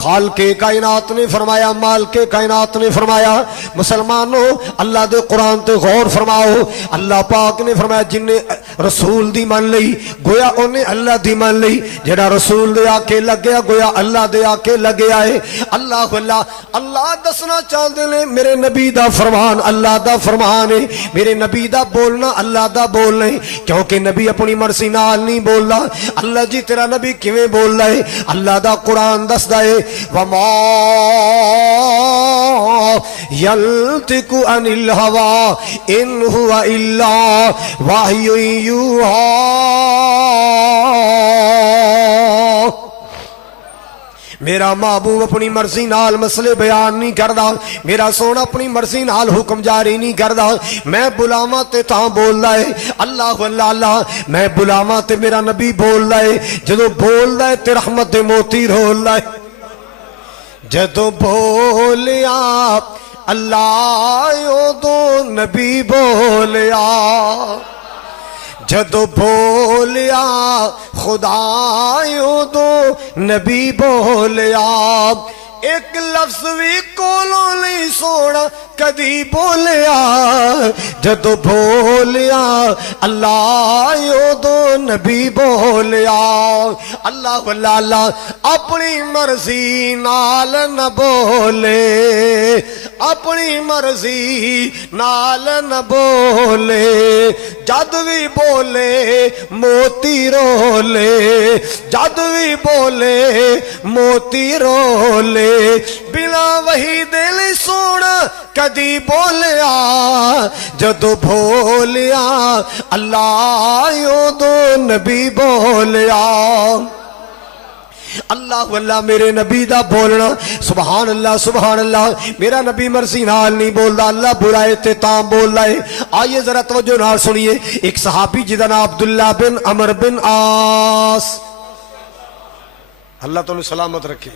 خالق کائنات نے فرمایا، مالک کائنات نے فرمایا مسلمانوں اللہ دے قرآن تے غور فرماؤ۔ اللہ پاک نے فرمایا جن نے رسول دی مان لئی گویا انہیں اللہ دی مان لئی، جڑا رسول دے آکے لگ گیا گویا اللہ دے آکے لگیا ہے۔ اللہ دسنا چاہتے نے میرے نبی دا فرمان اللہ دا فرمان ہے، میرے نبی دا بولنا اللہ دا بولنا ہے، کیونکہ نبی اپنی مرضی نال نہیں بولدا۔ اللہ جی تیرا نبی کیویں بولدا ہے؟ اللہ دا قرآن دسدا ہے وَمَا يَنْطِقُ عَنِ الْهَوَىٰ إِنْ هُوَ إِلَّا وَحْيٌ يُوحَىٰ۔ میرا محبوب اپنی مرضی نال مسئلے بیان نہیں کردا، میرا سونا اپنی مرضی نال حکم جاری نہیں کردا۔ میں بلاواں تے تاں بولدا ہے اللہ اللہ اللہ، میں بلاواں تے میرا نبی بولدا ہے، جدوں بولدا ہے تے رحمت دے موتی رولدا ہے۔ جدوں بولیا اللہ اودوں نبی بولیا، جدوں بولیا خدا اودوں نبی بولیا۔ ایک لفظ بھی کولوں نہیں سونا کدی بولیا، جدوں بولیا اللہ اودوں نبی بولیا۔ اللہ اللہ اللہ اپنی مرضی نال نہ بولے، اپنی مرضی نال نہ بولے، جد بھی بولے موتی رولے، جد بھی بولے موتی رولے۔ بلا وہی دل سونا کدی بولیا، جدو بولیا اللہ اودوں نبی بولیا۔ اللہ اللہ میرے نبی دا بولنا سبحان اللہ سبحان اللہ۔ میرا نبی مرضی نال نہیں بولدا، اللہ برائے تے تاں بولدا ہے۔ آئیے ذرا توجہ نال سنیے، ایک صحابی جدا نام عبداللہ بن عمر بن عاص، اللہ تعالی سلامت رکھے،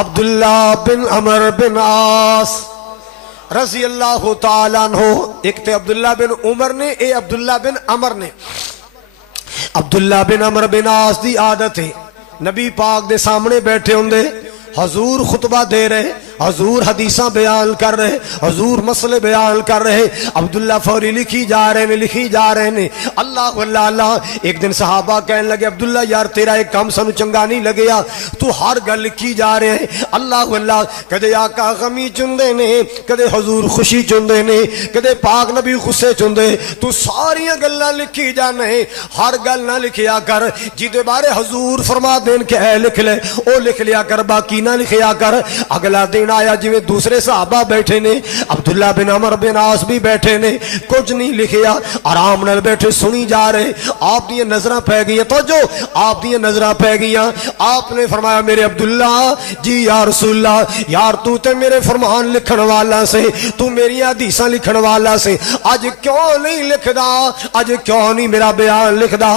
عبداللہ بن عمر بن عاص رضی اللہ تعالیٰ عنہ۔ ایک تے عبداللہ بن عمر نے، اے عبداللہ بن عمر نے۔ عبداللہ بن عمر بن عاص دی عادت ہے نبی پاک دے سامنے بیٹھے ہوندے، حضور خطبہ دے رہے، حضور حدیثاں بیان کر رہے، حضور مسئلے بیان کر رہے، عبداللہ فوری لکھی جا رہے نے لکھی جا رہے نے۔ اللہ اللہ اللہ ایک دن صحابہ کہنے لگے عبداللہ یار تیرا ایک کام سانو چنگا نہیں لگیا، تو ہر گل لکھی جا رہے ہیں۔ اللہ اللہ کدے آقا غمی چندے نے، کدے حضور خوشی چندے نے، کدے پاک نبی غصے چندے، تو ساریاں گلاں لکھی جانے، ہر گل نہ لکھیا کر جیدے بارے حضور فرما دین کہ اے لکھ لے او لکھ لیا کر، باقی نہ لکھیا کر۔ اگلا دن آیا جویں دوسرے صحابہ بیٹھے نے، عبداللہ بن عمر بن عاص بھی بیٹھے نے، کچھ نہیں لکھیا، آرام نال بیٹھے سنی جا رہے۔ آپ دی نظراں پہ گئیاں، توجہ آپ دی نظراں پہ گئیاں۔ آپ نے فرمایا میرے عبداللہ جی یا رسول اللہ، یار تو تے میرے فرمان لکھن والا سے، تو میری حدیثاں لکھن والا سے، اج کیوں نہیں لکھدا، اج کیوں نہیں میرا بیان لکھدا؟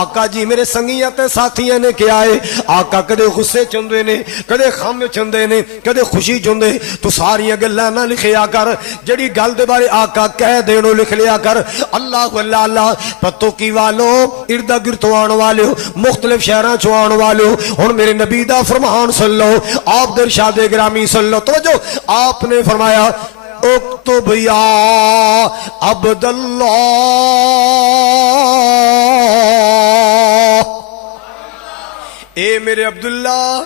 آقا جی میرے سنگیاں تے ساتھیاں نے کیا ہے، آقا کدے غصے چندے نے، کدے غم چندے نے، کدے خوشی چندے، تو ساری گلاں نہ لکھیا کر، جڑی گل دے بارے آقا کہہ دینو لکھ لیا کر۔ اللہ اللہ اللہ پتو کی والو ارد گرد آن والے ہو، مختلف شہراں چوں آن والے ہو، ہن میرے نبی دا فرمان سن لو، آپ دے ارشاد گرامی سن لو۔ توجہ آپ نے فرمایا اکتب یا عبداللہ، اے میرے عبداللہ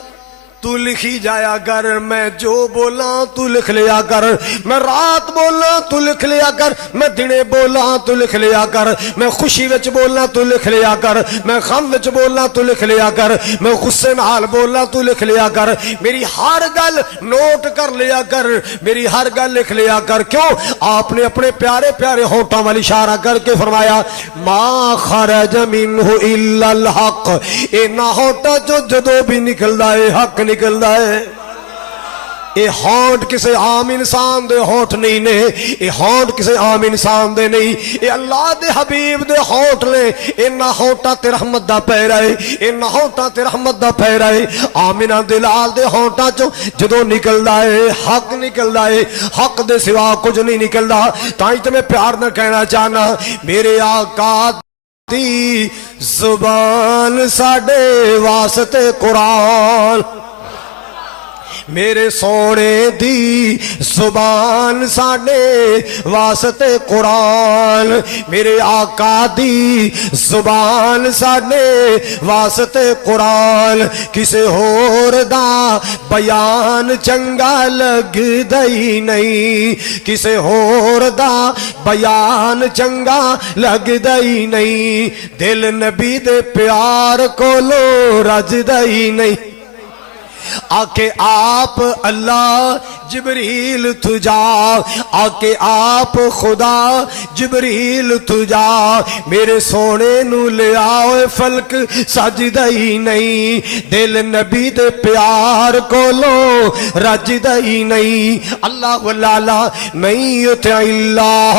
تو لکھی جایا کر، میں جو بولا تو لکھ لیا کر، میں رات بولا تو لکھ لیا کر، میں دنے بولا تو لکھ لیا کر، میں خوشی وچ بولا تو لکھ لیا کر، میں غم وچ بولا تو لکھ لیا کر، میں غصے نال بولا تو لکھ لیا کر، میری ہر گل نوٹ کر لیا کر، میری ہر گل لکھ لیا کر۔ کیوں؟ آپ نے اپنے پیارے پیارے ہونٹاں والی اشارہ کر کے فرمایا ما خرج منہ الا الحق، اے نہ ہونٹا جو جدو بھی نکلدا ہے حق نکلدا ہے۔ اے ہونٹ کسے عام انسان دے ہونٹ نہیں نے، اے ہونٹ کسے عام انسان دے نہیں، اے اللہ دے حبیب دے ہونٹ لے۔ اے نہ ہونٹاں تے رحمت دا پیرا ہے، اے نہ ہونٹاں تے رحمت دا پیرا ہے۔ آمنہ دلال دے ہونٹاں چوں جدوں نکلدا ہے حق نکلدا ہے، حق دے سوا کچھ نہیں نکلدا۔ تائیں تے میں پیار نہ کہنا چاہنا میرے آقا دی زبان ساڈے واسطے قرآن، میرے سونے دی زبان ساڈے واسطے قرآن، میرے آقا دی زبان ساڈے واسطے قرآن، کسے ہور دا بیان چنگا لگدا ہی نہیں، کسے ہور دا بیان چنگا لگدا ہی نہیں، دل نبی دے پیار کولو رجدا ہی نہیں۔ آکے آپ اللہ جبریل تجا، آکے آپ خدا جبریل تجا، میرے سونے نو لے آؤ فلک سجدہ ہی نہیں، دل نبی دے پیار کولو رجدہ ہی نہیں۔ اللہ ولالا من یطع اللہ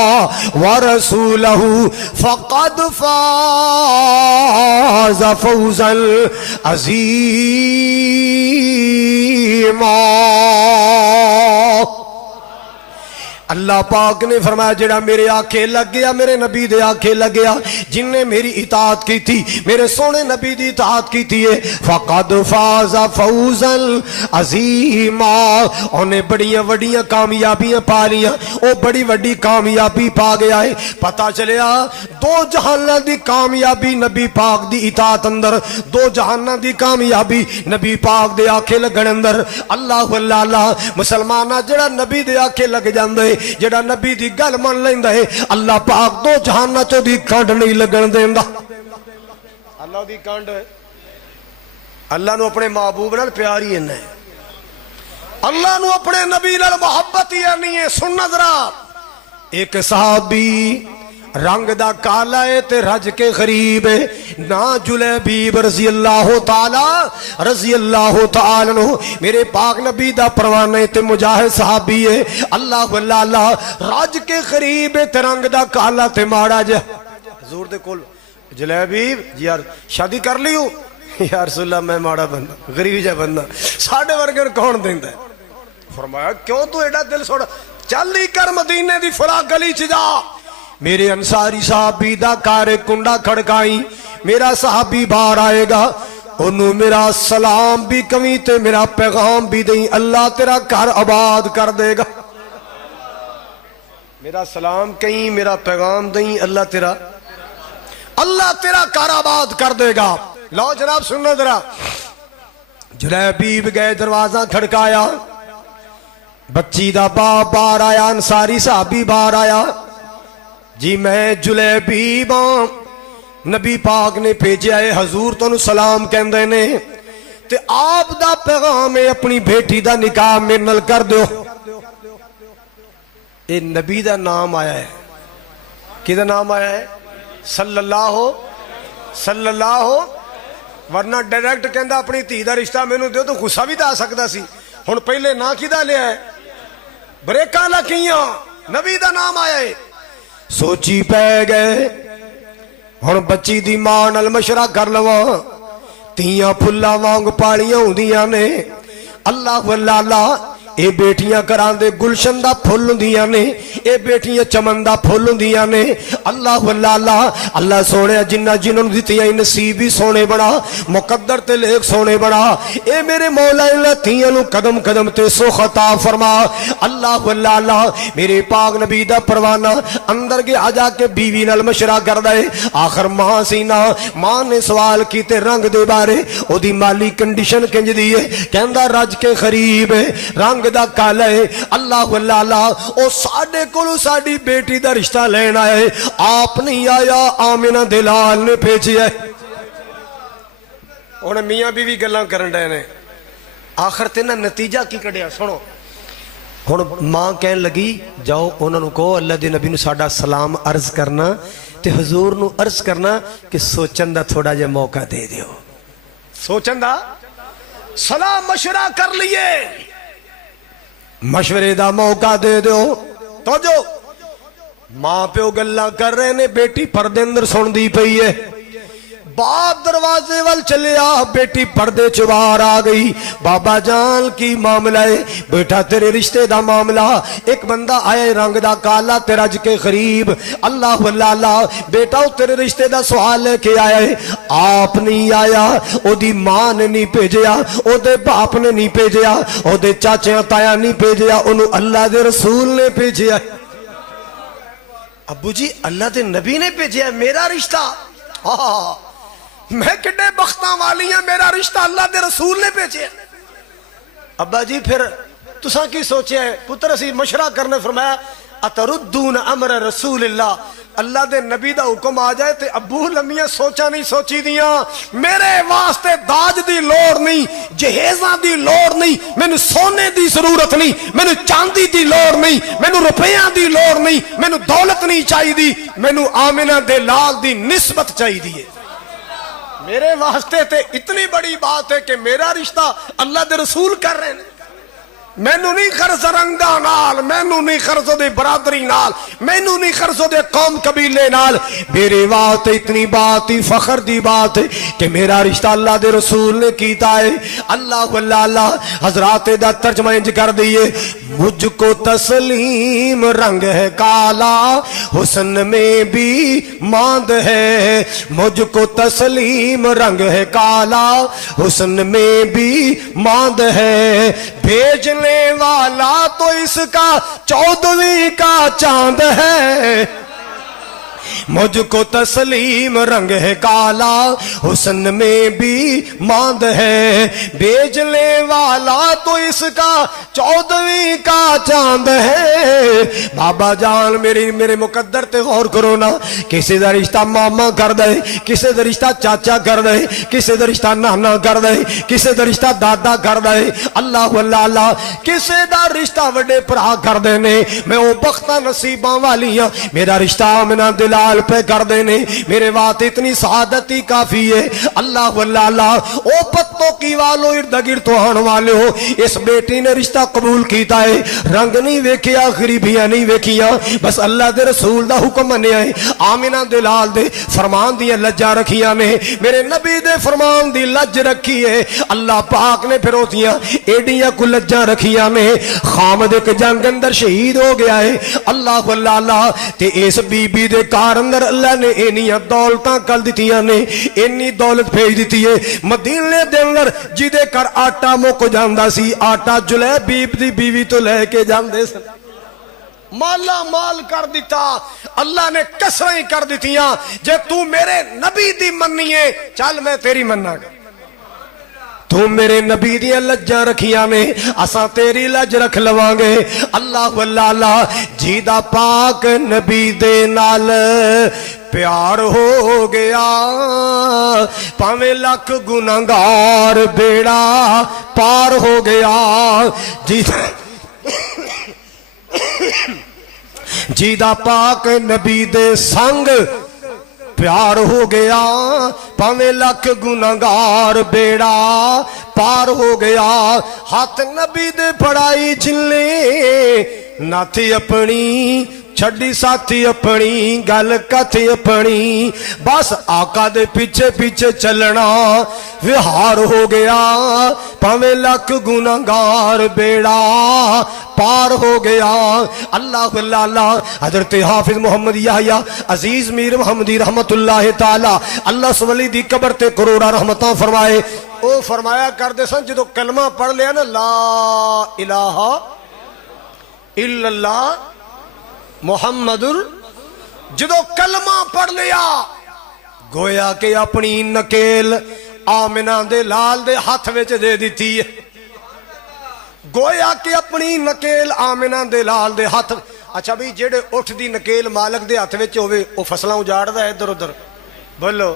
ورسولہ فقد فاز فوزا عظیما۔ اللہ پاک نے فرمایا جڑا میرے آنکھیں لگ گیا، میرے نبی دے آنکھیں لگ گیا، جن نے میری اطاعت کی تھی، میرے سونے نبی دی اطاعت کی تھی، فقد فاز فوزا عظیما، انہیں بڑیاں وڈیاں کامیابیاں پا لیاں، او بڑی وڈی کامیابی پا گیا ہے۔ پتہ چلیا دو جہاناں دی کامیابی نبی پاک دی اطاعت اندر، دو جہاناں دی کامیابی نبی پاک دے آنکھیں لگن اندر۔ اللہ اللہ مسلمانہ جڑا نبی دے آنکھیں لگ جاندے، جڑا نبی دی گل من لیندا ہے، اللہ پاک دو جہاناں چوں دی کنڈ نہیں لگن دیندا۔ اللہ دی کنڈ، اللہ نو اپنے محبوب نال پیار ہی ہے، اللہ نو اپنے نبی نال محبت ہی نہیں ہے۔ سننا ذرا، ایک صحابی رنگ دا کالا ہے تے رج کے غریب ہے، نا جلیبیب رضی اللہ تعالی عنہ، میرے پاک نبی دا پروانہ تے مجاہد صحابی ہے، اللہ اللہ رج کے غریب ہے تے رنگ دا کالا تے ماڑا جا۔ حضور دے کول جلیبیب جی یار شادی کر لیو، یا رسول اللہ میں ماڑا بندہ غریب جا بندہ، ساڑھے ورگر کون دیندا ہے؟ فرمایا کیوں تو ایڈا دل سوڑا، چل لی کر مدینے دی فلاں گلی چ جا۔ میرے انصاری صحابی دا کار کنڈا کھڑکائی، میرا صحابی باہر آئے گا، انہوں میرا سلام بھی کمی تے میرا پیغام بھی دیں، اللہ تیرا گھر آباد کر دے گا۔ میرا سلام کہیں، میرا پیغام دیں، اللہ تیرا گھر آباد کر دے گا۔ لو جناب سننا ذرا، جلیبیب گئے دروازہ کھڑکایا، بچی دا باپ باہر آیا، انصاری صحابی باہر آیا، جی میں جلیبیب ہاں، نبی پاک نے بھیجیا ہے، حضور تانوں سلام کہندے نے تے آپ دا پیغام ہے اپنی بیٹی دا نکاح میرے نال کر دیو۔ اے نبی دا نام آیا ہے، کدا نام آیا ہے؟ صلی اللہ ورنہ ڈائریکٹ کہندا اپنی دھی دا رشتہ مینوں دیو تو غصہ بھی تا سکدا سی۔ ہن پہلے نا کدا لیا ہے؟ بریکاں لکیاں، نبی دا نام آیا ہے۔ سوچی پہ گئے، ہن بچی دی ماں نال مشورہ کر لواں، تیاں پھلا وانگ پالیاں ہوندیاں نے، اللہ اللہ اے بیٹیاں کران دے گلشن دا پھل ہوندیاں نے، اے بیٹیاں چمن دا پھل ہوندیاں نے، اللہ اللہ اللہ سونے جنہ جنہوں دتیاں نصیب بھی سونے بنا، مقدر تے لیک سونے بنا، اے میرے مولا اللہ تیاں نو قدم قدم تے سخ عطا فرما۔ اللہ اللہ میرے پاک نبی دا پروانہ اندر کے آ جا کے بیوی نال مشورہ کردا ہے، آخر ماں سی نا، ماں نے سوال کیتے رنگ دے بارے، او دی مالی کنڈیشن کنج دی ہے، کہندا رج کے غریب ہے، رنگ دا کالا ہے، اللہ اللہ او ساڈے کولو ساڈی بیٹی دا رشتہ لینا ہے، آپ نہیں آیا، آمنہ دلال نے بھیجیا ہے۔ انہیں میاں بیوی گلاں کرن ڈے نے، آخر تے نا نتیجہ کی کڈیا سنو۔ ہن ماں کہن لگی جاؤ انہاں نوں کہو اللہ دے نبی نوں ساڈا سلام عرض کرنا تے حضور نوں عرض کرنا کہ سوچن دا تھوڑا جہا موقع دے دیو، سوچن دا سلام مشورہ کر لیے، مشورے دا موقع دے دیو۔ تو جو ماں پیو گلاں کر رہے نے، بیٹی پردے اندر سن دی پئی ہے، باپ دروازے وال چلیا، بیٹی پردے چوار آ گئی، بابا جان کی معاملہ ہے؟ بیٹا تیرے رشتے دا معاملہ، ایک بندہ آیا رنگ دا کالا تے رج کے قریب، اللہ واللہ اللہ، بیٹا تیرے رشتے دا سوال لے کے آیا ہے، آپ نہیں آیا، او دی ماں نے نہیں بھیجیا، او دے باپ نے نہیں بھیجیا، او دے چاچے تایا نہیں بھیجیا، انہوں اللہ دے رسول نے بھیجیا۔ ابو جی اللہ دے نبی نے بھیجیا میرا رشتہ؟ میں کڈے بختاں والی ہیں، میرا رشتہ اللہ دے رسول نے بھیجیا۔ ابا جی پھر تساں کی سوچیا ہے؟ پتر اسی مشورہ کرنے فرمایا اتردون امر رسول اللہ، اللہ دے نبی دا حکم آ جائے تے ابو لمیاں سوچا نہیں سوچی دیاں، میرے واسطے داج دی لوڑ نہیں، جہیزاں دی لوڑ نہیں، میں سونے دی ضرورت نہیں، میں چاندی دی لوڑ نہیں، میں روپیاں دی لوڑ نہیں، میں دولت نہیں چاہی دی، میں آمنہ دے لال دی نسبت چاہی دی ہے۔ میرے واسطے تے اتنی بڑی بات ہے کہ میرا رشتہ اللہ دے رسول کر رہے ہیں، مینو نہیں خرچ رنگا نال، مینو نہیں خرچ دے برادری نال، مینو نہیں خرچ دے قوم قبیلے نال، میرے واسطے اتنی بات ہی فخر دی بات ہے کہ میرا رشتہ اللہ دے رسول نے کیتا ہے۔ اللہ واللہ اللہ حضرات دا ترجمہ انج کر دیئے، مجھ کو تسلیم رنگ ہے کالا، حسن میں بھی ماند ہے، مجھ کو تسلیم رنگ ہے کالا، حسن میں بھی ماند ہے، بھیجنے والا تو اس کا 14ویں کا چاند ہے، مجھ کو تسلیم رنگ ہے کالا، حسن میں بھی ماند ہے، بھیجنے والا تو اس کا 14ویں کا چاند ہے۔ بابا جان میرے مقدر تے غور کرو نا، کسی دا رشتہ ماما کر دے، کسی دا رشتہ چاچا کر دے، کسی دا رشتہ نانا کر دے، کسی دا رشتہ دادا کر دے، اللہ واللہ اللہ، کسی دا رشتہ وڈے پرا کر دے نے، میں او بختہ نصیباں والی ہاں، میرا رشتہ آمنہ دلال پہ کر دینے، میرے وات اتنی سعادت ہی کافی ہے۔ اللہ واللہ اللہ، او پتوں کی والو ارد گرد تو ہن والے ہو، اس بیٹی نے رشتہ قبول کیتا ہے، رنگ نہیں ویکھیا، غریبیاں نہیں ویکھیاں، بس اللہ دے رسول دا حکم منیا ہے، آمنہ دلال دے فرمان دی لجا رکھیاں نے، میرے نبی دے فرمان دی لج رکھی ہے، اللہ پاک نے پھر ہوتیاں ایڈیاں کو لجا رکھیاں نے، خامد ایک جنگ اندر شہید ہو گیا ہے، اللہ واللہ اللہ، تے اس بی بی دے کار اندر اللہ نے اینیاں دولتاں کل دیتیاں نے، اینی دولت بھیج دیتی ہے، مدینے دے اندر جدے کر آٹا مک جاندا سی، آٹا جلے بیب دی بیوی تو لے کے جاندے سن، مالا مال کر دیتا، اللہ نے کسریں کر دیتیاں، جے تو میرے نبی دی منیے چل میں تیری مننا گا، تو میرے نبی دی لجاں رکھیاں نے، اساں تیری لج رکھ لوانگے۔ اللہ واللہ اللہ، جیدہ پاک نبی دے نال پیار ہو گیا، پاویں لکھ گناہگار بیڑا پار ہو گیا، جیدہ پاک نبی دے سنگ پیار ہو گیا، پاویں لکھ گناہگار بیڑا پار ہو گیا، ہاتھ نبی دے پڑائی جلے ناتھی اپنی، چھڑی ساتھی اپنی، گل کتھی اپنی، بس آقا دے پیچھے پیچھے چلنا وہار ہو گیا، پاویں لکھ گناہگار بیڑا پار ہو گیا۔ اللہ واللہ اللہ، حضرت حافظ محمد یحییٰ عزیز میر محمدی رحمت اللہ تعالی اللہ سولی دی قبر تے کروڑا رحمتاں فرمائے، او فرمایا کر دے سن جدو کلمہ پڑھ لیا نا لا الہ الا اللہ محمد، جدو کلمہ پڑھ لیا گویا کہ اپنی نکیل آمنہ دے لال دے ہاتھ وچ دے دیتی ہے، گویا کہ اپنی نکیل آمنہ دے لال دے ہاتھ۔ اچھا بھی جیڑے اٹھ دی نکیل مالک دے ہاتھ وچ ہوئے او فصلاں اجاڑ دا ہے ادھر ادھر، بولو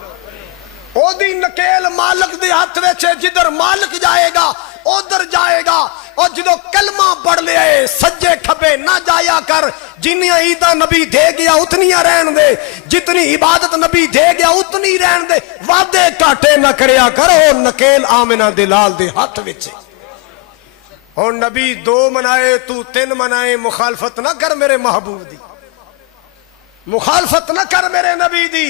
او دی نکیل مالک دے ہاتھ وچ، جدھر مالک جائے گا ادھر جائے گا، اور جدو کلمہ پڑھ لیا ہے سجے کھبے نہ جایا کر، جنیاں عیدہ نبی دے گیا اتنیاں رہن دے، جتنی عبادت نبی دے گیا اتنی رہن دے، وعدے کاٹے نہ کریا کر، اور نکیل آمنہ دلال دے ہاتھ وچ، اور نبی 2 منائے تو 3 منائے، مخالفت نہ کر میرے محبوب دی، مخالفت نہ کر میرے نبی دی،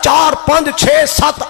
4 5 6 7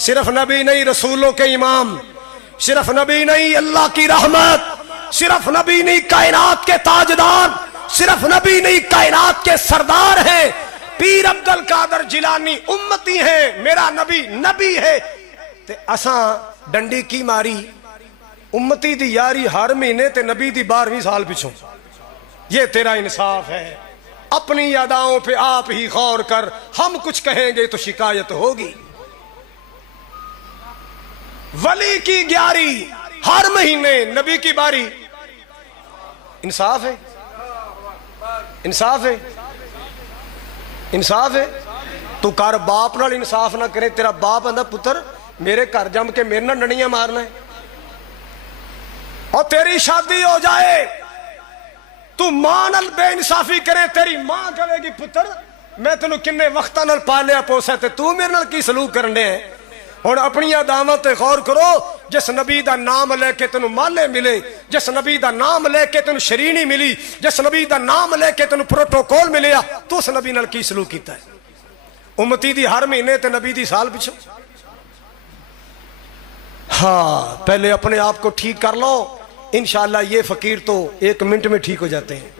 صرف نبی نہیں رسولوں کے امام، صرف نبی نہیں اللہ کی رحمت، صرف نبی نہیں کائنات کے تاجدار، صرف نبی نہیں کائنات کے سردار ہیں۔ پیر عبد القادر جیلانی امتی ہیں، میرا نبی نبی ہے۔ تے اساں ڈنڈی کی ماری امتی دی یاری ہر مہینے تے نبی دی 12ویں سال پچھوں۔ یہ تیرا انصاف ہے؟ اپنی اداؤں پہ آپ ہی غور کر، ہم کچھ کہیں گے تو شکایت ہوگی۔ ولی کی گیاری ہر مہینے نبی کی باری، انصاف ہے؟ انصاف ہے؟ انصاف ہے؟ تو کر باپ نال انصاف نہ کرے، تیرا باپ آندا پتر میرے گھر جم کے میرے نال ڈنڈیاں مارنا ہے، اور تیری شادی ہو جائے تو ماں نال بے انصافی کرے، تیری ماں کہے گی پتر میں تینوں کنے وقتاں نال پالیا پوسا تے تو میرے نال کی سلوک کرنے ہے۔ ہن اپنی دعوت تے غور کرو، جس نبی دا نام لے کے تینوں مالے ملے، جس نبی دا نام لے کے تینوں شرینی ملی، جس نبی دا نام لے کے تینوں پروٹوکول ملیا، تو اس نبی نال کی سلوک کیتا ہے؟ امتی دی ہر مہینے تے نبی دی سال پچھو۔ ہاں پہلے اپنے آپ کو ٹھیک کر لو، انشاءاللہ یہ فقیر تو 1 منٹ میں ٹھیک ہو جاتے ہیں۔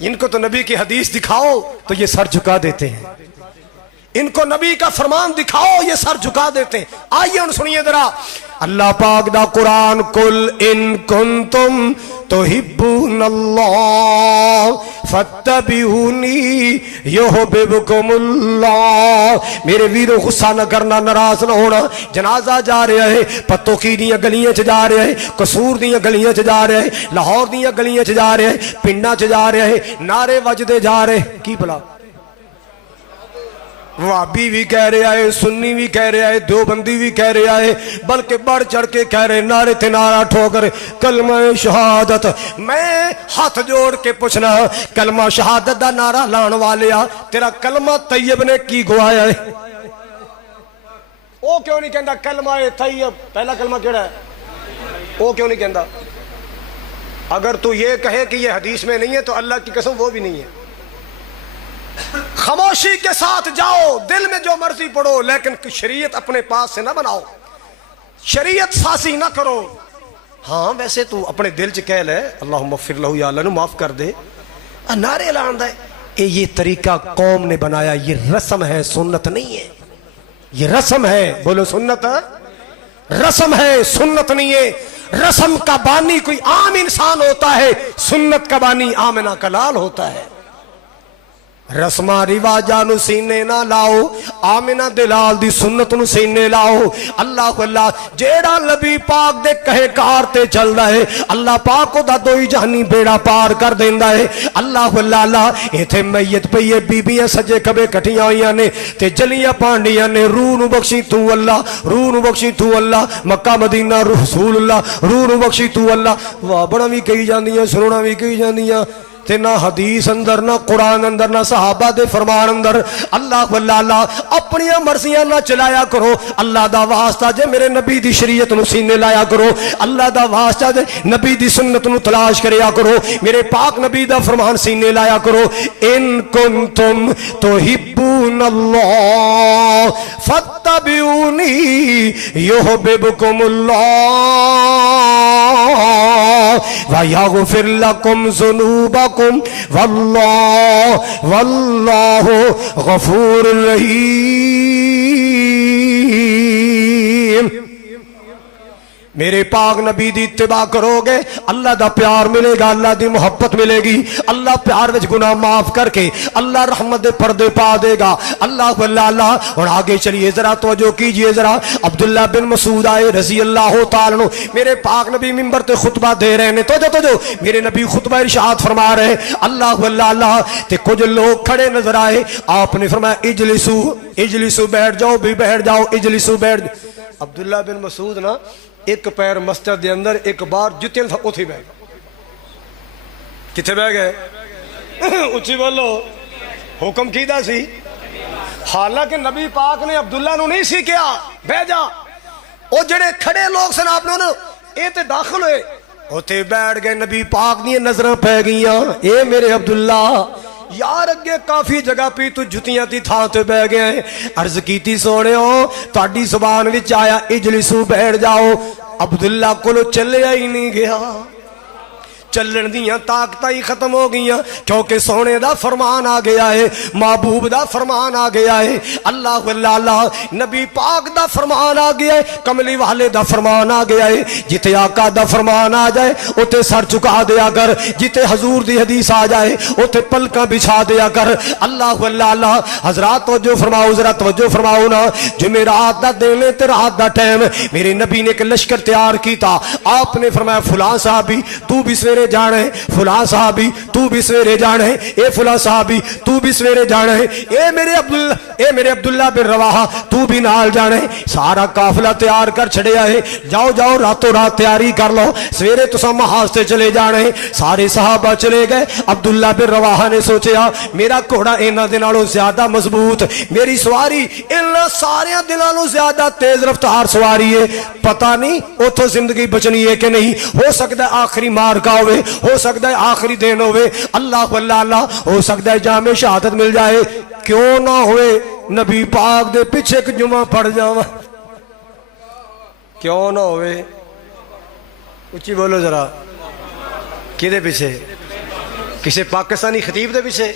ان کو تو نبی کی حدیث دکھاؤ تو یہ سر جھکا دیتے ہیں، ان کو نبی کا فرمان دکھاؤ یہ سر جھکا دیتے ہیں۔ آئیے ان سنیے ذرا اللہ پاک دا قرآن، قل ان کنتم تحبون اللہ فاتبعونی یحببکم اللہ۔ میرے ویرو غصہ نہ کرنا، ناراض نہ ہونا، جنازہ جا رہا ہے، پتوں کی دیاں گلیاں چ جا رہا ہے، قصور دیاں گلیاں چ جا رہا ہے، لاہور دیاں گلیاں چ جا رہا ہے، پنڈاں چ جا رہا ہے، نعرے وجدے جا رہے کی بلا، وہابی بھی کہہ رہا ہے، سنی بھی کہہ رہا ہے، دیوبندی بھی کہہ رہا ہے، بلکہ بڑھ چڑھ کے کہہ رہے نعرے تے نعرہ ٹھوکر کلمہ شہادت۔ میں ہاتھ جوڑ کے پوچھنا، کلمہ شہادت دا نعرہ لان والیا تیرا کلمہ طیب نے کی گوایا ہے؟ وہ کیوں نہیں کہندا کلمہ طیب پہلا کلمہ کیڑا ہے؟ وہ کیوں نہیں کہندا؟ اگر تو یہ کہے کہ یہ حدیث میں نہیں ہے تو اللہ کی قسم وہ بھی نہیں ہے۔ خاموشی کے ساتھ جاؤ، دل میں جو مرضی پڑھو، لیکن شریعت اپنے پاس سے نہ بناؤ، شریعت سازی نہ کرو۔ ہاں ویسے تو اپنے دل چ کہہ لے اللہم اغفر لہ، یا اللہ نو معاف کر دے، نعرے لاندا ہے۔ یہ طریقہ قوم نے بنایا، یہ رسم ہے، سنت نہیں ہے۔ یہ رسم ہے، بولو سنت ہے، رسم ہے، سنت نہیں ہے۔ رسم کا بانی کوئی عام انسان ہوتا ہے، سنت کا بانی آمنہ کا لال ہوتا ہے۔ رسمہ رواجاں نو سینے نہ لاؤ، آمنہ دلال دی سنت نو سینے لاؤ۔ اللہ اللہ جیڑا نبی پاک دے کہے کار تے چل دا ہے، اللہ پاک دا دوئی جہانی بیڑا پار کر دیندا ہے۔ اللہ اللہ ایتھے میت پئی ہے، بیبیاں سجے کبے کٹیاں ہوئیاں نے تے جلیاں پانڈیاں نے، روح نو بخشی تو اللہ، روح نو بخشی تو اللہ، مکہ مدینہ رسول اللہ، روح نو بخشی تو اللہ۔ وابڑا بھی کہی جاندیاں، سنونا بھی کہی جاندیاں، تے نہ حدیث اندر، نہ قرآن اندر، نہ صحابہ دے فرمان اندر۔ اللہ اللہ اپنی مرضیاں نہ چلایا کرو، اللہ دا واسطہ جے میرے نبی دی شریعت نو سینے لایا کرو، اللہ دا واسطہ جے نبی دی سنت نو تلاش کریا کرو، میرے پاک نبی دا فرمان سینے لایا کرو۔ ان کنتم تحبون اللہ فاتبعونی یحببکم اللہ ویغفر لکم ذنوبکم واللہ غفور رحیم۔ میرے پاک نبی دی اتباع کرو گے، اللہ دا پیار ملے گا، اللہ دی محبت ملے گی، اللہ پیار وچ گناہ معاف کر کے اللہ رحمت دے پردے پا دے گا۔ اللہ اللہ اور آگے چلیے ذرا توجہ کیجئے ذرا۔ عبداللہ بن مسعود آئے رضی اللہ تعالیٰ عنہ، میرے پاک نبی منبر تے خطبہ دے رہے ہیں، توجہ میرے نبی خطبہ ارشاد فرما رہے ہیں۔ اللہ اللہ تے کچھ لوگ کھڑے نظر آئے، آپ نے فرمایا اجلسو اجلسو، بیٹھ جاؤ بھی بیٹھ جاؤ، اجلسو بیٹھ۔ عبداللہ بن مسعود نا ایک پیر مسجد دے اندر ایک بار جتیں تھا اتھی بہ گئے۔ کتھے بہ گئے؟ اچھی بولو، حکم کیدا سی؟ حالانکہ نبی پاک نے عبداللہ نو نہیں سی کیا بہ جا، او جڑے کھڑے لوگ سن آپ نے اے تے داخل ہوئے، اوتے بیٹھ گئے، نبی پاک دی نظراں پہ گئیاں، اے میرے عبداللہ یار اگے کافی جگہ پی تو جتیاں دی تھاں تے بہ گیا ہے. عرض کیتی سونےو تہاڈی زبان وچ آیا اجلسو بیٹھ جاؤ. عبداللہ کولو چلیا ہی نہیں گیا. چلن دیاں طاقتاں ہی ختم ہو گئیاں کیونکہ سونے دا فرمان آ گیا ہے, محبوب دا فرمان آ گیا ہے, اللہ اللہ نبی پاک دا فرمان آ گیا ہے, کملی والے دا فرمان آ گیا ہے. جتے آقا دا فرمان آ جائے اتے سر چکا دیا کر, جتے حضور دی حدیث آ جائے اتے پلکاں بچھا دیا کر. اللہ اللہ حضرات توجہ فرماؤ, ذرا توجہ فرماؤ نا. جمعرات دا دن تے رات دا ٹائم میرے نبی نے ایک لشکر تیار کیتا. آپ نے فرمایا فلاں صحابی تو بھی سویرے جانا ہے, فلاں صحابی تو بھی سویرے جانا ہے, اے فلاں صحابی تو بھی سویرے جانا ہے, اے میرے عبداللہ بن رواحہ تو بھی نال جانا ہے. سارا قافلہ تیار کر چھڑیا ہے. جاؤ جاؤ راتوں رات تیاری کر لو, سویرے تساں محاذ تے چلے جانا ہے. سارے صحابہ چلے گئے. عبداللہ بن رواحہ نے سوچیا میرا گھوڑا انہاں دے نالوں زیادہ مضبوط, میری سواری انہاں ساریاں دے نالوں زیادہ تیز رفتار سواری ہے. پتہ نہیں اوتھوں زندگی بچنی ہے کہ نہیں. ہو سکتا ہے آخری مارکا ہوئے, ہو سکتا ہے آخری دن ہوئے, اللہ اللہ ہو سکتا ہے جامع شہادت مل جائے. کیوں نہ ہوئے نبی پاک دے پیچھے ایک جمعہ پڑھ جاواں, کیوں نہ ہوئے. اچھی بولو ذرا, کدے پیچھے؟ کسی پاکستانی خطیب دے پیچھے؟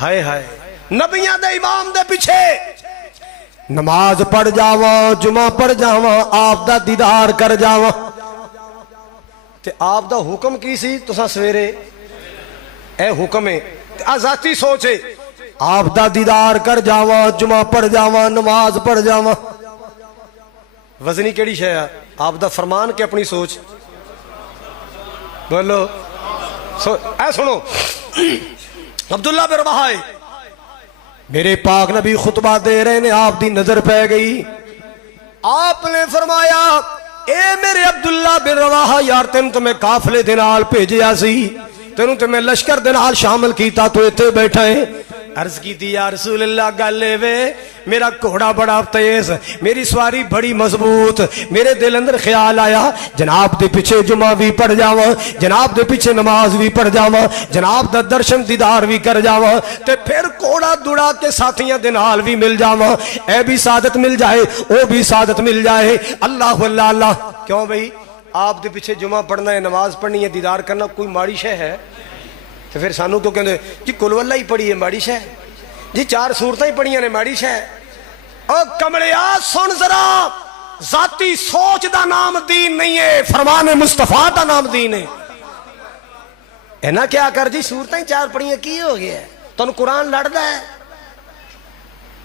ہائے ہائے, نبیاں دے امام دے پیچھے نماز پڑھ جاواں, جمعہ پڑھ جاواں, آپ دا دیدار کر جاواں. تے آپ دا حکم کی سی تساں سویرے اے حکم ہے ذاتی سوچ ہے, آپ دا دیدار کر جاواں, جمعہ پڑھ جاواں, نماز پڑھ جاواں. وزنی کیڑی شے ہے؟ آپ دا فرمان کہ اپنی سوچ؟ بولو اے سنو. عبداللہ بن رواحہ میرے پاک نبی خطبہ دے رہے نے, آپ دی نظر پہ گئی. آپ نے فرمایا اے میرے عبداللہ بن رواحہ, یار تین تو میں قافلے دے نال بھیجیا سی, تینوں تو میں لشکر دے نال شامل کیتا, تو ایتھے بیٹھا ہے. عرض کی تھی یا رسول اللہ گل وے میرا گھوڑا بڑا تیز, میری سواری بڑی مضبوط. میرے دل اندر خیال آیا جناب دے پیچھے جمعہ بھی پڑھ جاواں, جناب دے پیچھے نماز بھی پڑھ جاواں, جناب دا درشن دیدار بھی کر جاواں, تے پھر گھوڑا دوڑا کے ساتھیاں دے نال بھی مل جاواں. اے بھی سعادت مل جائے, او بھی سعادت مل جائے. اللہ اللہ اللہ. کیوں بھئی آپ دے پیچھے جمعہ پڑھنا ہے, نماز پڑھنی ہے, دیدار کرنا کوئی ماڑی شے ہے؟ تو پھر سانو کیوں کہندے جی کل واللہ ہی پڑھی ہے ماڑی شے, جی 4 سورتیں ہی پڑھیاں نے ماڑی شے. او کمڑیا سن ذرا, ذاتی سوچ دا نام دین نہیں ہے, فرمان مصطفیٰ دا نام دین ہے. اینا کیا کر جی سورتیں ہی 4 پڑھیاں کی ہو گیا ہے؟ تانوں قرآن لڑدا ہے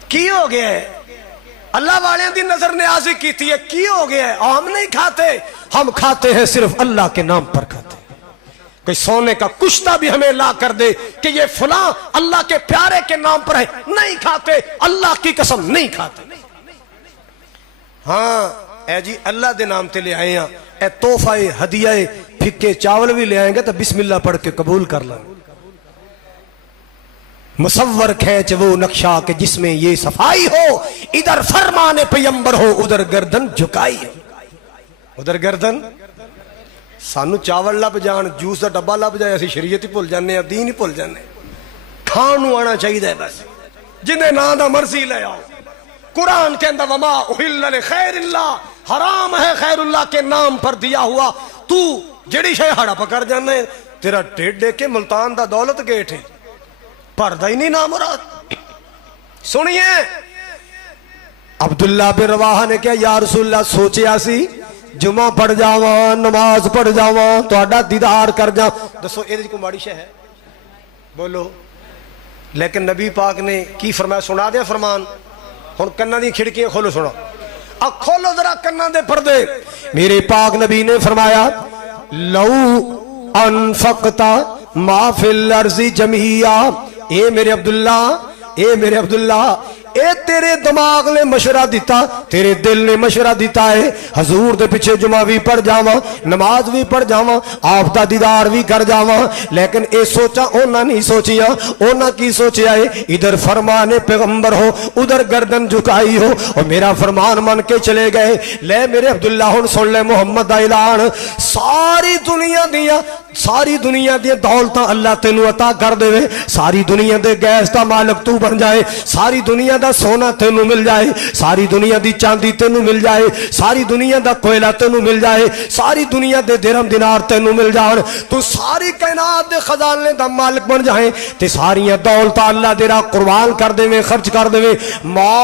کی ہو گیا ہے؟ اللہ والے دی نظر نیازی کیتی ہے کی ہو گیا ہے؟ ہم نہیں کھاتے, ہم کھاتے ہیں صرف اللہ کے نام پر کھاتے. کوئی سونے کا کشتہ بھی ہمیں لا کر دے کہ یہ فلاں اللہ کے پیارے کے نام پر ہے, نہیں کھاتے, اللہ کی قسم نہیں کھاتے. ہاں اے جی اللہ دے نام تے لے آئے ہیں, اے تحفہ ہدیہ پھکے چاول بھی لے آئیں گے تو بسم اللہ پڑھ کے قبول کر لیں. مصور کھینچ وہ نقشہ کہ جس میں یہ صفائی ہو, ادھر فرمان پیمبر ہو, ادھر گردن جھکائی ہو. ادھر گردن, سانو چاول لب جان, جوس دا ڈبا لب جائے, اسی شریعت ہی بھول جانے, اب دین ہی بھول جانے. کھانو آنا چاہیے بس, جنہیں نا دا مرضی لے آؤ. قرآن کے اندر وما احل لخیر اللہ, حرام ہے خیر اللہ کے نام پر دیا ہوا. تو جڑی شے ہڑا پکڑ جانے, تیرا ٹیڈ دے کے ملتان دا دولت گیٹ ہے, پردہ ہی نہیں نام مراد. سنیے عبداللہ بن رواحہ نے کیا یا رسول اللہ سوچیا سی جمعہ پڑھ جاواں, نماز پڑھ جاواں, تہاڈا دیدار کر جاواں. دسو اے دی کوئی ماڑی شے ہے؟ بولو. لیکن نبی پاک نے کی فرمایا, سنا دیا فرمان. ہن کناں دی کھڑکیاں کھولو, سنو اب کھولو ذرا کناں دے پردے. میرے پاک نبی نے فرمایا لو انفقت ما فی الارض جميعا, اے میرے عبداللہ, اے میرے عبداللہ, اے تیرے دماغ نے مشورہ دیتا، تیرے دل نے مشورہ دیتا ہے حضور دے پیچھے جمعہ بھی پڑھ جاواں، نماز بھی پڑھ جاواں، آپ دا دیدار بھی کر جاواں، لیکن اے سوچا اونا نہیں سوچیاں، اونا کی سوچیا ہے ادھر فرمان پیغمبر ہو ادھر گردن جھکائی ہو اور میرا فرمان من کے چلے گئے۔ لے میرے عبداللہ ہن سن لے محمد دا اعلان، ساری دنیا دی دولتاں اللہ تینوں عطا کر دے، ساری دنیا دے گیس دا مالک تو بن جائے، ساری دنیا دا سونا تینوں مل جائے، ساری دنیا دی چاندی تینوں مل جائے، ساری دنیا دا کوئلہ تینوں مل جائے، ساری دنیا دے درہم دینار تینوں مل جان، تو ساری کائنات دے خزانے دا مالک بن جائے تے ساریاں دولتاں اللہ دے راہ قربان کر دے، خرچ کر دے، ما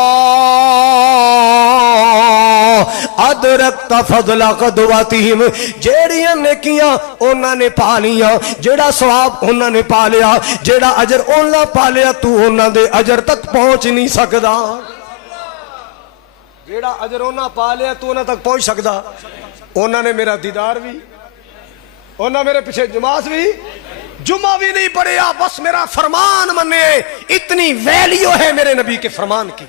ادرکت فضل قدواتہم، جیڑیاں نیکیاں انہاں نے پا لیاں، جیڑا ثواب انہاں نے پا لیا، جیڑا اجر انہاں پا لیا، تو انہاں دے اجر تک پہنچ نہیں سکدا، جیڑا اجر انہاں پا لیا تو انہاں تک پہنچ سکدا۔ انہاں نے میرا دیدار بھی، انہاں میرے پیچھے نماز بھی، جمعہ بھی نہیں پڑھیا، بس میرا فرمان منے، اتنی ویلیو ہے میرے نبی کے فرمان کی،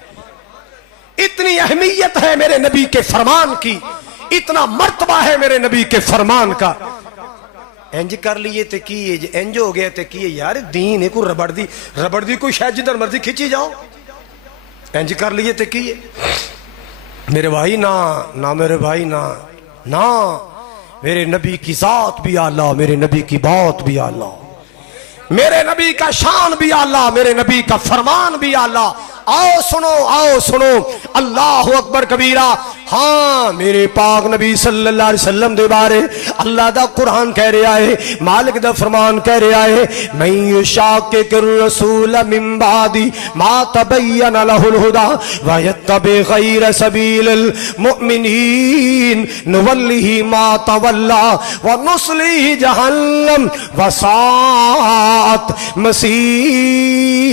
اتنی اہمیت ہے میرے نبی کے فرمان کی، اتنا مرتبہ ہے میرے نبی کے فرمان کا۔ انج کر لیے تے کیے، انج ہو گیا تے کیے، یار دین ہے کوئی ربڑ دی کوئی شاید جدھر مرضی کھچی جاؤ، انج کر لیے تے کیے۔ میرے بھائی نہ میرے بھائی نہ میرے نبی کی ذات بھی اعلیٰ، میرے نبی کی بات بھی اعلیٰ، میرے نبی کا شان بھی اعلیٰ، میرے نبی کا فرمان بھی اعلیٰ۔ آؤ سنو اللہ اکبر کبیرہ۔ ہاں میرے پاک نبی صلی اللہ علیہ وسلم دے بارے اللہ دا قرآن کہہ رہا ہے، مالک دا فرمان کہہ رہا ہے، من یشاقق الرسول من بعد ما تبین لہ الہدی ویتبع غیر سبیل المؤمنین نولہ ما تولی ونصلہ جہنم وساءت مصیرا۔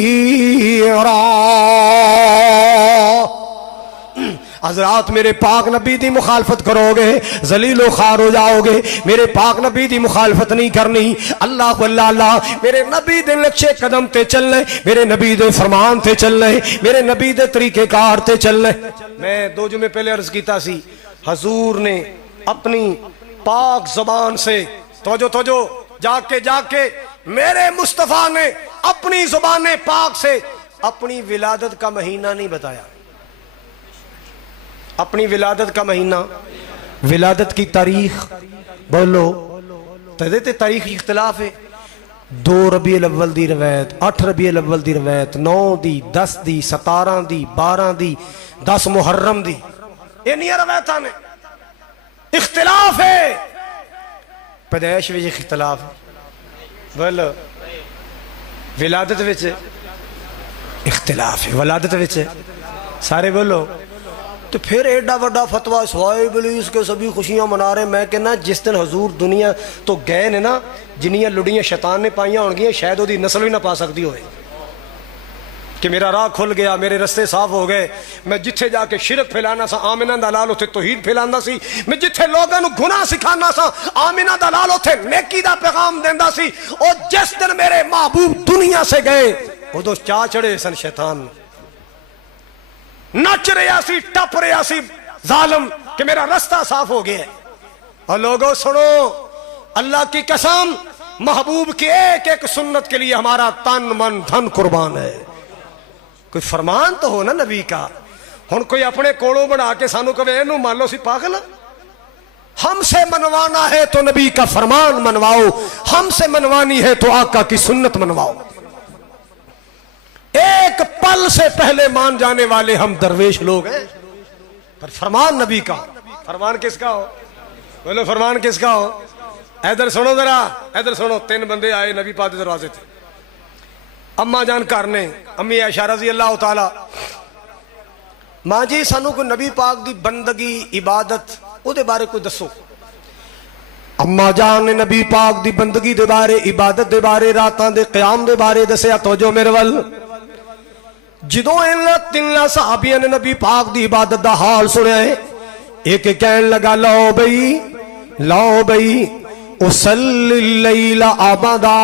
حضرات میرے پاک نبی دی مخالفت کرو گے ذلیل و خوار ہو جاؤ گے، میرے پاک نبی دی مخالفت نہیں کرنی۔ اللہ اللہ میرے نبی دے نقشے قدم تے چلنے، میرے نبی دے فرمان تے چلنے، میرے نبی دے طریقے کار تے چلنے۔ میں 2 جمعے پہلے عرض کیتا سی، حضور نے اپنی پاک زبان سے توجہ جا کے میرے مصطفیٰ نے اپنی زبان پاک سے اپنی ولادت کا مہینہ نہیں بتایا، اپنی ولادت کا مہینہ، ولادت کی تاریخ بولو، تے تاریخ اختلاف ہے، 2 ربیع الاول دی روایت، 8 ربیع الاول دی روایت، 9 دی، 10 دی، 17 دی، 12 دی، 10 محرم دی، یہ نہیں روایتاں نے، اختلاف ہے، پیدائش وچ اختلاف بولو، ولادت وچ اختلاف ہے، ولادت وچ سارے بولو۔ تو پھر ایڈا وڈا فتویٰ سوائے ابلیس کے سبھی خوشیاں منا رہے ہیں۔ میں کہنا جس دن حضور دنیا تو گئے نے نا، جنیاں لڑیاں شیطان نے پائیاں ہون گیاں، شاید وہ دی نسل بھی نہ پا سکتی ہوئے کہ میرا راہ کھل گیا، میرے رستے صاف ہو گئے۔ میں جتھے جا کے شرک پھیلانا سا آمنہ دلال اتھے توحید پھیلانا سی، میں جتھے لوگوں گناہ سکھانا سا آمنہ دلال اتھے نیکی دا پیغام دینا سی۔ اور جس دن میرے محبوب دنیا سے گئے وہ دو چاہ چڑے سن شیطان، نچ رہا سی، ٹپ رہا سی ظالم کہ میرا رستہ صاف ہو گیا ہے۔ اور لوگوں سنو، اللہ کی قسم محبوب کی ایک ایک سنت کے لیے ہمارا تن من دھن قربان ہے۔ کوئی فرمان تو ہو نا نبی کا، ہن کوئی اپنے کوڑوں بنا کے سانو کہے اینو مان لو سی پاگل۔ ہم سے منوانا ہے تو نبی کا فرمان منواؤ، ہم سے منوانی ہے تو آقا کی سنت منواؤ۔ ایک پل سے پہلے مان جانے والے ہم درویش لوگ ہیں، پر فرمان نبی کا، فرمان کس کا ہو بولو، فرمان کس کا ہو؟ ادھر سنو ذرا، ادھر سنو۔ 3 بندے آئے نبی پاک دے دروازے تھے، اما جان گھر نے، امی عائشہ رضی اللہ تعالی، ماں جی سانو کوئی نبی پاک دی بندگی عبادت او دے بارے کوئی دسو۔ اما جان نے نبی پاک دی بندگی دے بارے، عبادت دے بارے، راتاں دے قیام دے بارے دسیا۔ توجہ میرے ول، جدوں انہاں 3 صحابیاں نے نبی پاک دی عبادت دا حال سنیا ہے، ایک کہن لگا لو بھئی اصلی اللیل ابدا،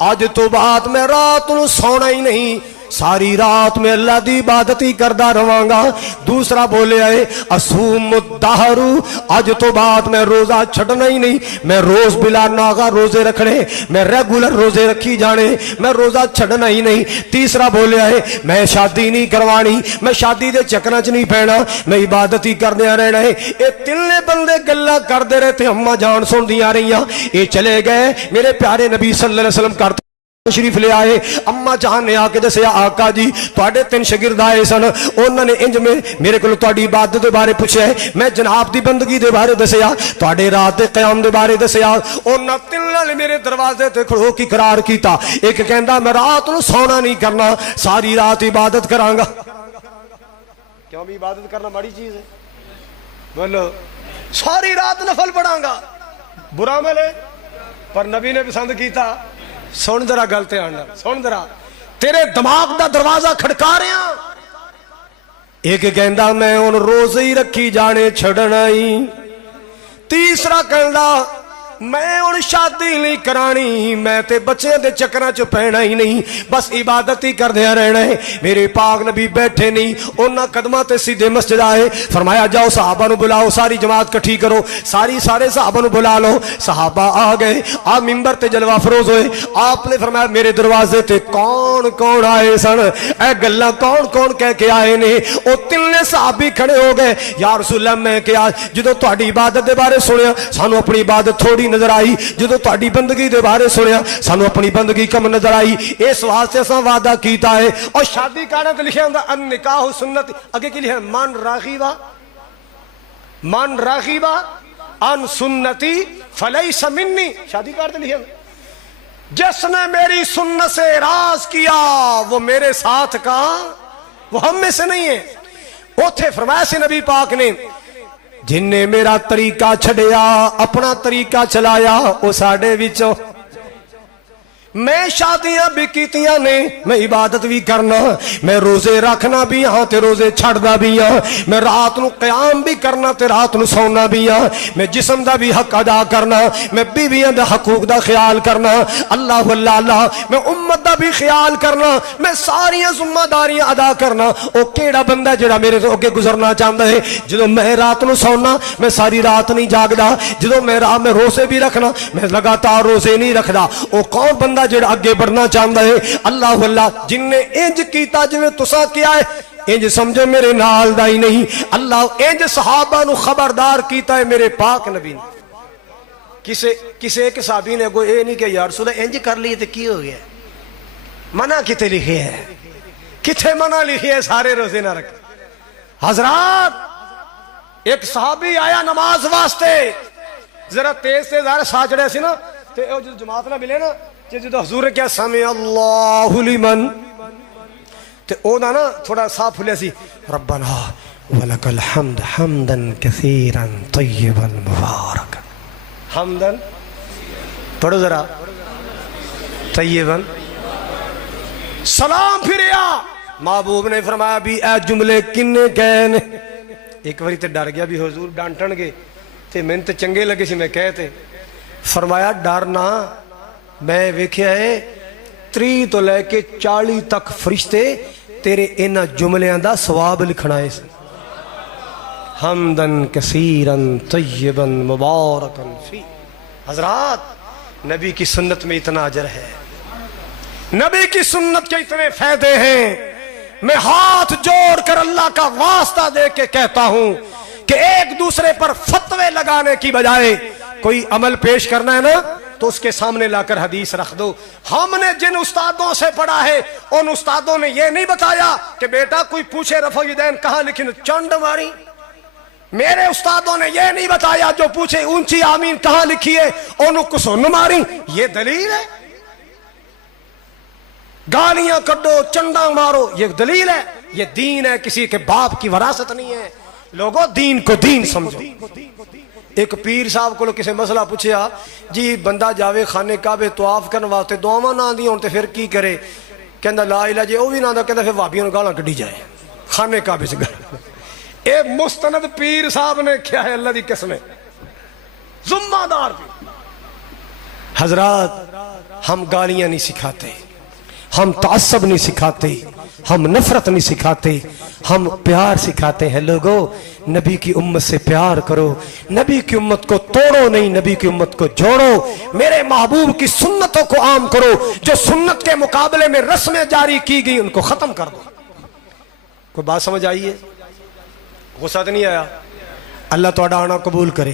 آج تو بعد میں رات نو سونا ہی نہیں، ساری رات میں اللہ دی عبادت ہی کردا رہواں گا۔ دوسرا بولے آئے اصوم الدہر، اج تو بعد میں روزہ چھڑنا ہی نہیں، میں روز بلا ناغا روزے رکھنے، میں ریگولر روزے رکھی جانے، میں روزہ چھڑنا ہی نہیں۔ تیسرا بولے آئے میں شادی نہیں کروانی، میں شادی دے چکراں چ نہیں پینا، میں عبادت ہی کردیا رہنا ہے۔ اے تینے بندے گلاں کردے رہے تے اماں جان سندیاں رہیاں، اے چلے گئے میرے پیارے نبی صلی اللہ علیہ وسلم کرتے شریف لے آئے۔ اما جان نے آ کے دسیا آقا جی تواڈے 3 شاگرد آئے سن، انہوں نے انج میں میرے کو تواڈی عبادت دے بارے پوچھا ہے، میں جناب دی بندگی دے بارے دسیا، تواڈے رات دے قیام دے بارے دسیا۔ انہاں تیناں نے میرے دروازے تے کھڑو کی قرار کیتا۔ ایک کہندا میں رات نو سونا نہیں کرنا، ساری رات عبادت کراں گا۔ کیوں بھی عبادت کرنا ماڑی چیز ہے؟ بولو ساری رات نفل پڑھاں گا، برا ملے؟ پر نبی نے پسند کیتا۔ سن ذرا گل تے آنا، سن ذرا تیرے دماغ دا دروازہ کھڑکا رہے ہیں۔ ایک کہندا میں ان روزے ہی رکھی جانے چھڑنا ہی، تیسرا کہندا میں ان شادی نہیں کرانی، میں تے بچے دے چکراں چ پینا ہی نہیں، بس عبادت ہی کردیا رہنا ہے۔ میرے پاک نبی بیٹھے نہیں، انہاں قدماں تے سیدھے مسجد آئے، فرمایا جاؤ صحابہ نو بلاؤ، ساری جماعت کٹھی کرو، سارے صحابہ نو بلا لو۔ صحابہ آ گئے، آپ ممبر تے جلوہ فروز ہوئے۔ آپ نے فرمایا میرے دروازے تے کون کون آئے سن، اے گلاں کون کون کہہ کے آئے نے؟ او تینے صحابی کھڑے ہو گئے، یا رسول اللہ میں کیا جدو تہاڈی عبادت دے بارے سنیا سانو اپنی عبادت تھوڑی نظر آئی، جدو تہاڈی بندگی دے بارے سنیا سانو اپنی بندگی کم نظر آئی، اس واسطے اساں وعدہ کیتا ہے۔ اور شادی کارڈ تے لکھیا ہوندا النکاح سنت، اگے کی لکھیا من راغب عن سنتی فلیس منی، شادی کارڈ تے لکھیا جس نے میری سنت سے اعراض کیا وہ میرے ساتھ کا، وہ ہم میں سے نہیں ہے۔ اوتھے فرمایا سی نبی پاک نے جن نے میرا طریقہ چھڑیا اپنا طریقہ چلایا وہ ساڈے وچوں۔ میں شادیاں بھی کیتیاں نے، میں عبادت بھی کرنا، میں روزے رکھنا بھی ہاں تے روزے چھڑدا بھی ہاں، میں رات نو قیام بھی کرنا تے رات نو سونا بھی ہاں، میں جسم دا بھی حق ادا کرنا، میں بیویاں دا حقوق دا خیال کرنا، اللہ اللہ میں امت دا بھی خیال کرنا، میں ساریاں ذمہ داریاں ادا کرنا۔ او کیڑا بندہ جڑا میرے تو اگے گزرنا چاہتا ہے؟ جدو میں رات نو سونا میں ساری رات نہیں جاگدا، جدو میں رات میں روزے بھی رکھنا میں لگاتار روزے نہیں رکھدا۔ او کون بندہ جڑا اگے بڑھنا چاہتا ہے؟ اللہ اللہ جن نے انج کیتا جویں تساں کیا ہے، انج سمجھو میرے نال دا ہی نہیں۔ اللہ انج صحابہ نو خبردار کیتا ہے میرے پاک نبی نے۔ کسے ایک صحابی نے کوئی اے نہیں کہ یا رسول اللہ انج کر لیے تے کی ہو گیا؟ منع کتے لکھے ہے؟ کتے منع لکھے ہے سارے روزے نہ رکھ؟ حضرات ایک صحابی آیا نماز واسطے، ذرا تیز سے ذرا ساجڑے سی نا تے او جو جماعت نہ ملے نا جدو حضور کیا سمع اللہ لمن تے او نا تھوڑا صاف پھلیا سی ربنا ولک الحمد حمدا کثیرا طیبا مبارکا، حمدا پڑھو ذرا طیبا، سلام پھریا۔ محبوب نے فرمایا بھی اے جملے کنے کہے نے؟ ایک باری تے ڈر گیا بھی حضور ڈانٹن گے تے میں تے چنگے لگے سی میں کہتے، فرمایا ڈرنا میں ویکھیا ہے 30 تو لے کے 40 تک فرشتے تیرے انہاں جملیاں دا ثواب لکھنا ہے، حمدن کثیرا طیبا مبارکا فی۔ حضرات نبی کی سنت میں اتنا اجر ہے، نبی کی سنت کے اتنے فائدے ہیں، میں ہاتھ جوڑ کر اللہ کا واسطہ دے کے کہتا ہوں کہ ایک دوسرے پر فتوے لگانے کی بجائے کوئی عمل پیش کرنا ہے نا تو اس کے سامنے لا کر حدیث رکھ دو۔ ہم نے جن استادوں سے پڑھا ہے ان استادوں نے یہ نہیں بتایا کہ بیٹا کوئی پوچھے رفع الیدین کہاں لکھی چنڈ ماری، میرے استادوں نے یہ نہیں بتایا جو پوچھے اونچی آمین کہاں لکھی ہے انہوں کو سن ماری، یہ دلیل ہے؟ گالیاں کڈو چنڈا مارو یہ دلیل ہے؟ یہ دین ہے، کسی کے باپ کی وراثت نہیں ہے۔ لوگوں دین کو دین سمجھو۔ ایک پیر صاحب کو کسی مسئلہ پوچھیا جی بندہ جاوے خانے کعبے طواف کرنے واسطے دعاواں نہ دی ہون تے پھر کی کرے؟ کہندا لا الہ جی او بھی نہ دا، کہندا پھر بھابیاں نوں گالاں کڈی جائے خانے کعبے سے گالاں۔ اے مستند پیر صاحب نے کیا ہے اللہ دی قسم ہے، ذمہ دار بھی۔ حضرات ہم گالیاں نہیں سکھاتے، ہم تعصب نہیں سکھاتے، ہم نفرت نہیں سکھاتے، ہم پیار سکھاتے ہیں۔ لوگوں نبی کی امت سے پیار کرو، نبی کی امت کو توڑو نہیں، نبی کی امت کو جوڑو، میرے محبوب کی سنتوں کو عام کرو، جو سنت کے مقابلے میں رسمیں جاری کی گئی ان کو ختم کر دو۔ کوئی بات سمجھ آئی ہے؟ غصہ تو نہیں آیا؟ اللہ تہاڈا آنا قبول کرے۔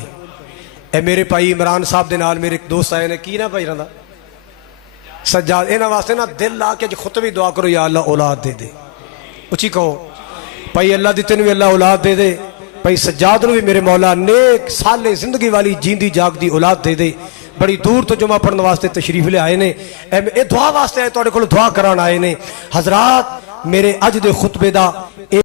اے میرے بھائی عمران صاحب دے نال میرے ایک دوست آئے نے، کی نا بھائی رہندا سجاد، انہاں واسطے نا دل لا کے خطبی دعا کرو، یا اللہ اولاد دے دے، اچھی کہو بھائی اللہ دیتے نو اللہ اولاد دے دے، بھائی سجاد نو بھی میرے مولا نیک سالے زندگی والی جیندی جاگ دی اولاد دے دے۔ بڑی دور تو جمعہ پڑھنے واسطے تشریف لے آئے نے، اے دعا واسطے آئے، تہاڈے کول دعا کران آئے نے۔ حضرات میرے اج دے خطبے دا